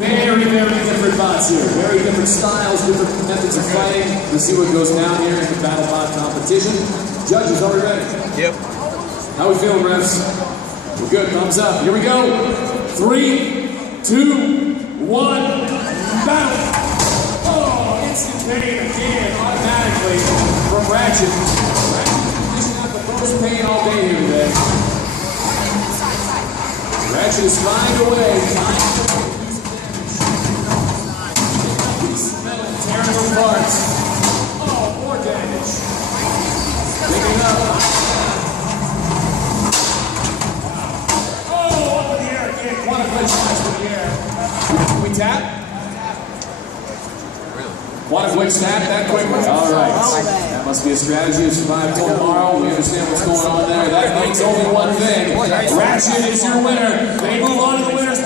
Very different bots here. Very different styles, different methods of fighting. Let's see what goes down here in the battle bot competition. Judges, are we ready? Yep. How we feeling, refs? We're good. Thumbs up. Here we go. 3, 2, 1, battle! Oh, instant pain again, automatically from Ratchet. Ratchet dishing out the most pain all day here today. Ratchet is flying away. Tearing them apart. Oh, more damage. Picking up. Oh, up in the air again. One of which snaps in the air. Can we tap? Really? One of which snap that quickly. All right. That must be a strategy to survive till tomorrow. We understand what's going on there. That means only one thing. Ratchet is your winner. They move on to the winners.